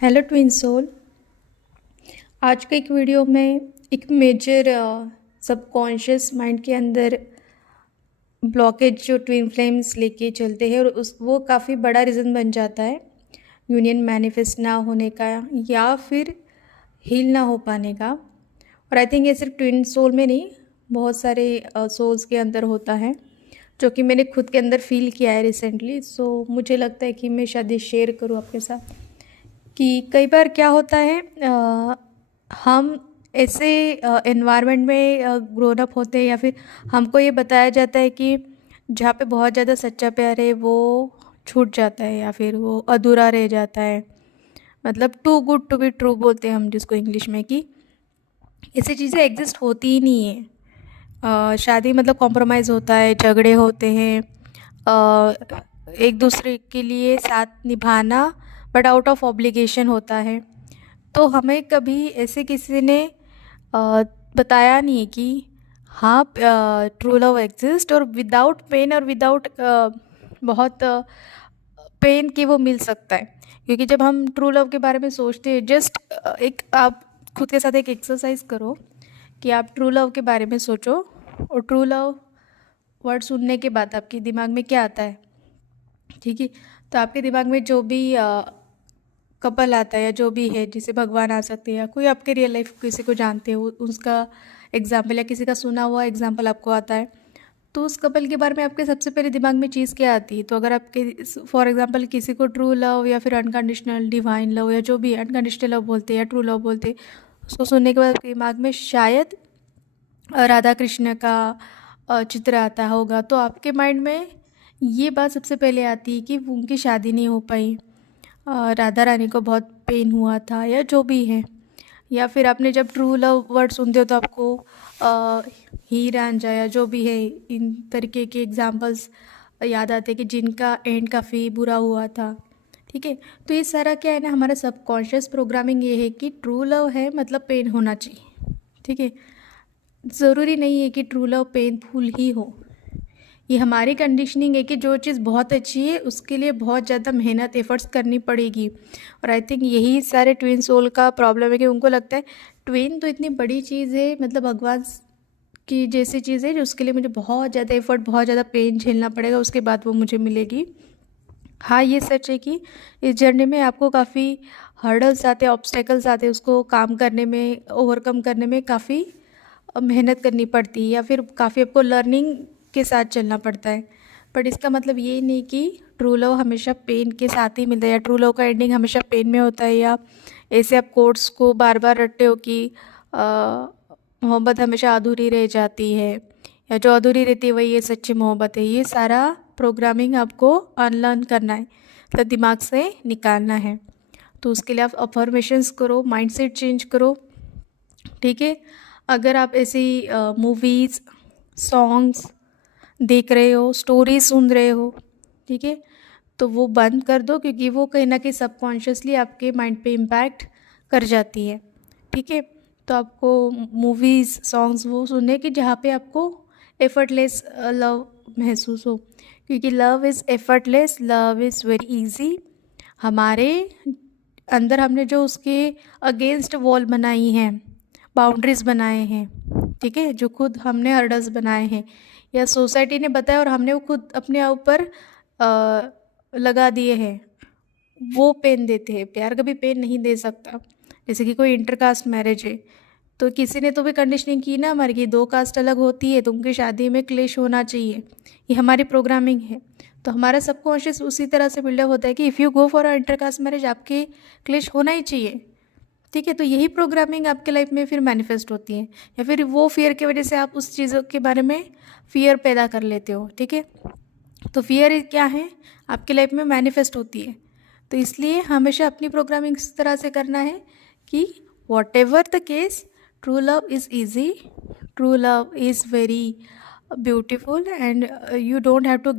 Hello twin soul. आज के एक वीडियो में एक मेजर सबकॉन्शियस माइंड के अंदर ब्लॉकेज जो ट्विन फ्लेम्स लेके चलते हैं और उस वो काफ़ी बड़ा रीज़न बन जाता है यूनियन मैनिफेस्ट ना होने का या फिर हील ना हो पाने का। और आई थिंक ये सिर्फ ट्विन सोल में नहीं, बहुत सारे सोल्स के अंदर होता है, जो कि मैंने खुद के अंदर फील किया है रिसेंटली। सो मुझे लगता है कि मैं शायद ये शेयर करूँ आपके साथ कि कई बार क्या होता है, हम ऐसे एनवायरनमेंट में ग्रोन अप होते हैं या फिर हमको ये बताया जाता है कि जहाँ पे बहुत ज़्यादा सच्चा प्यार है वो छूट जाता है या फिर वो अधूरा रह जाता है। मतलब too good to be true बोलते हैं हम जिसको इंग्लिश में, कि ऐसी चीज़ें एग्जिस्ट होती ही नहीं है। शादी मतलब कॉम्प्रोमाइज़ होता है, झगड़े होते हैं, एक दूसरे के लिए साथ निभाना बट आउट ऑफ ऑब्लिगेशन होता है। तो हमें कभी ऐसे किसी ने बताया नहीं है कि हाँ, ट्रू लव एग्जिस्ट और विदाउट पेन और विदाउट बहुत पेन के वो मिल सकता है। क्योंकि जब हम ट्रू लव के बारे में सोचते हैं, जस्ट एक आप खुद के साथ एक एक्सरसाइज करो कि आप ट्रू लव के बारे में सोचो और ट्रू लव वर्ड सुनने के बाद आपके दिमाग में क्या आता है। ठीक है, तो आपके दिमाग में जो भी कपल आता है या जो भी है, जिसे भगवान आ सकते हैं या कोई आपके रियल लाइफ किसी को जानते हो उसका एग्जाम्पल या किसी का सुना हुआ एग्जाम्पल आपको आता है, तो उस कपल के बारे में आपके सबसे पहले दिमाग में चीज़ क्या आती है। तो अगर आपके फॉर एग्जांपल किसी को ट्रू लव या फिर अनकंडीशनल डिवाइन लव या जो भी अनकंडीशनल लव बोलते हैं या ट्रू लव बोलते हैं, उसको सुनने के बाद आपके दिमाग में शायद राधा कृष्ण का चित्र आता होगा। तो आपके माइंड में ये बात सबसे पहले आती है कि उनकी शादी नहीं हो पाई, राधा रानी को बहुत पेन हुआ था या जो भी है। या फिर आपने जब ट्रू लव वर्ड सुनते हो तो आपको हीर रांझा या जो भी है, इन तरीके के एग्जांपल्स याद आते हैं कि जिनका एंड काफ़ी बुरा हुआ था। ठीक है, तो ये सारा क्या है ना, हमारा सबकॉन्शियस प्रोग्रामिंग ये है कि ट्रू लव है मतलब पेन होना चाहिए। ठीक है, ज़रूरी नहीं है कि ट्रू लव पेनफुल ही हो। ये हमारी कंडीशनिंग है कि जो चीज़ बहुत अच्छी है उसके लिए बहुत ज़्यादा मेहनत एफर्ट्स करनी पड़ेगी। और आई थिंक यही सारे ट्विन सोल का प्रॉब्लम है कि उनको लगता है ट्विन तो इतनी बड़ी चीज़ है, मतलब भगवान की जैसी चीज़ है जो उसके लिए मुझे बहुत ज़्यादा एफर्ट बहुत ज़्यादा पेन झेलना पड़ेगा, उसके बाद वो मुझे मिलेगी। हाँ, ये सच है कि इस जर्नी में आपको काफ़ी हर्डल्स आते हैं, ऑब्स्टेकल्स आते हैं, उसको काम करने में ओवरकम करने में काफ़ी मेहनत करनी पड़ती है या फिर काफ़ी आपको लर्निंग के साथ चलना पड़ता है। बट इसका मतलब ये नहीं कि ट्रू लव हमेशा पेन के साथ ही मिलता है या ट्रू लव का एंडिंग हमेशा पेन में होता है, या ऐसे आप कोट्स को बार बार रटते हो कि मोहब्बत हमेशा अधूरी रह जाती है या जो अधूरी रहती है वही ये सच्ची मोहब्बत है। ये सारा प्रोग्रामिंग आपको अनलर्न करना है, मतलब दिमाग से निकालना है। तो उसके लिए आप अफर्मेशंस करो, माइंडसेट चेंज करो। ठीक है, अगर आप ऐसी मूवीज़ सॉन्ग्स देख रहे हो, स्टोरी सुन रहे हो, ठीक है, तो वो बंद कर दो, क्योंकि वो कहीं ना कहीं सबकॉन्शियसली आपके माइंड पे इम्पैक्ट कर जाती है। ठीक है, तो आपको मूवीज़ सॉन्ग्स वो सुनने की जहाँ पे आपको एफर्टलेस लव महसूस हो, क्योंकि love is effortless, love is very easy. हमारे अंदर हमने जो उसके अगेंस्ट वॉल बनाई हैं, बाउंड्रीज़ बनाए हैं, ठीक है, जो खुद हमने हर्डल्स बनाए हैं या सोसाइटी ने बताया और हमने वो खुद अपने ऊपर लगा दिए हैं, वो पेन देते हैं। प्यार कभी पेन नहीं दे सकता। जैसे कि कोई इंटरकास्ट मैरिज है, तो किसी ने तो भी कंडीशनिंग की ना हमारी कि दो कास्ट अलग होती है तो उनकी शादी में क्लेश होना चाहिए। ये हमारी प्रोग्रामिंग है। तो हमारा सबकॉन्शियस उसी तरह से बिल्डअप होता है कि if you go for a intercaste marriage आपके क्लेश होना ही चाहिए। ठीक है, तो यही प्रोग्रामिंग आपके लाइफ में फिर मैनिफेस्ट होती है, या फिर वो फियर की वजह से आप उस चीज़ों के बारे में फियर पैदा कर लेते हो। ठीक है, तो फियर क्या है, आपके लाइफ में मैनिफेस्ट होती है। तो इसलिए हमेशा अपनी प्रोग्रामिंग इस तरह से करना है कि whatever the case, true love is easy, true love is very beautiful and you don't have to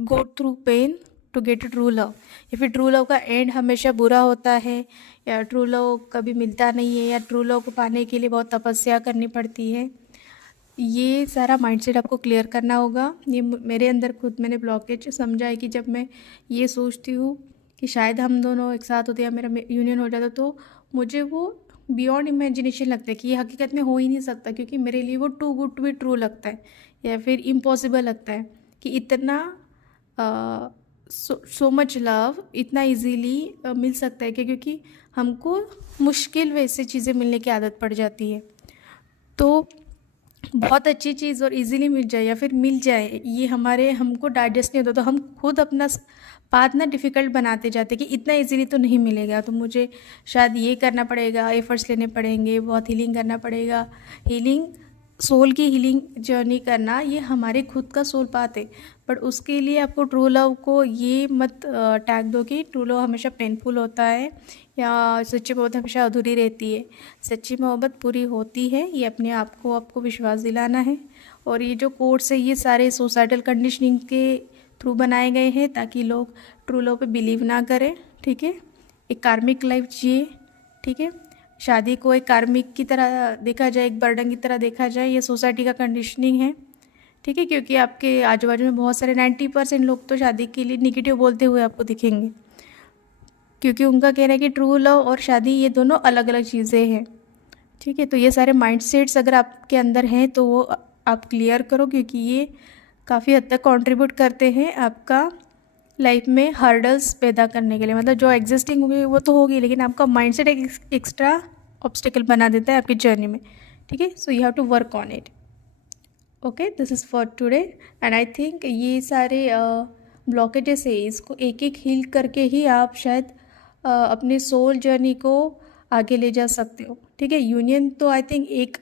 go through pain to get a true love. या फिर ट्रू लव का एंड हमेशा बुरा होता है, या ट्रू लव कभी मिलता नहीं है, या ट्रू लव को पाने के लिए बहुत तपस्या करनी पड़ती है। ये सारा माइंडसेट आपको क्लियर करना होगा। ये मेरे अंदर खुद मैंने ब्लॉकेज समझा है कि जब मैं ये सोचती हूँ कि शायद हम दोनों एक साथ होते या मेरा यूनियन हो जाता, तो मुझे वो बियॉन्ड इमेजिनेशन लगता है कि ये हकीकत में हो ही नहीं सकता, क्योंकि मेरे लिए वो too good to be true लगता है या फिर इम्पॉसिबल लगता है कि इतना सो मच लव इतना इजीली मिल सकता है, क्योंकि हमको मुश्किल वैसे चीज़ें मिलने की आदत पड़ जाती है। तो बहुत अच्छी चीज़ और इजीली मिल जाए या फिर मिल जाए, ये हमको डाइजेस्ट नहीं होता, तो हम खुद अपना पाथ ना डिफ़िकल्ट बनाते जाते कि इतना इजीली तो नहीं मिलेगा, तो मुझे शायद ये करना पड़ेगा, एफर्ट्स लेने पड़ेंगे, बहुत हीलिंग करना पड़ेगा। हीलिंग, सोल की हीलिंग जर्नी करना, ये हमारे खुद का सोल पाथ है, बट उसके लिए आपको ट्रू लव को ये मत टैग दो कि ट्रू लव हमेशा पेनफुल होता है या सच्ची मोहब्बत हमेशा अधूरी रहती है। सच्ची मोहब्बत पूरी होती है, ये अपने आप को आपको विश्वास दिलाना है। और ये जो कोर्स है, ये सारे सोसाइटल कंडीशनिंग के थ्रू बनाए गए हैं ताकि लोग ट्रू लव पे बिलीव ना करें, ठीक है। एक कार्मिक लाइफ जिए, ठीक है। शादी को एक कार्मिक की तरह देखा जाए, एक बर्डन की तरह देखा जाए, ये सोसाइटी का कंडीशनिंग है, ठीक है। क्योंकि आपके आजू बाजू में बहुत सारे 90% लोग तो शादी के लिए निगेटिव बोलते हुए आपको दिखेंगे, क्योंकि उनका कहना है कि ट्रू लव और शादी ये दोनों अलग अलग चीज़ें हैं, ठीक है। तो ये सारे माइंडसेट्स अगर आपके अंदर हैं तो वो आप क्लियर करो, क्योंकि ये काफ़ी हद तक कंट्रीब्यूट करते हैं आपका लाइफ में हर्डल्स पैदा करने के लिए। मतलब जो एग्जिस्टिंग होगी वो तो होगी, लेकिन आपका माइंडसेट एक एक्स्ट्रा ऑब्स्टिकल बना देता है आपकी जर्नी में, ठीक है। So you have to work on it. Okay, this is for today and I think ये सारे ब्लॉकेजेस है, इसको एक एक हील करके ही आप शायद अपने सोल जर्नी को आगे ले जा सकते हो, ठीक है। यूनियन तो आई थिंक एक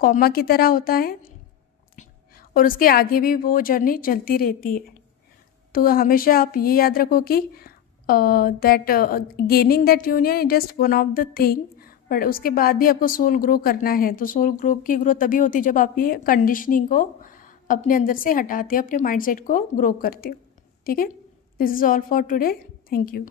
कॉमा की तरह होता है और उसके आगे भी वो जर्नी चलती रहती है। तो हमेशा आप ये याद रखो कि that gaining that union is just one of the thing, but उसके बाद भी आपको सोल ग्रो करना है। तो सोल ग्रो की ग्रोथ तभी होती है जब आप ये कंडीशनिंग को अपने अंदर से हटाते हो, अपने माइंडसेट को ग्रो करते हो, ठीक है। This is all for today, thank you.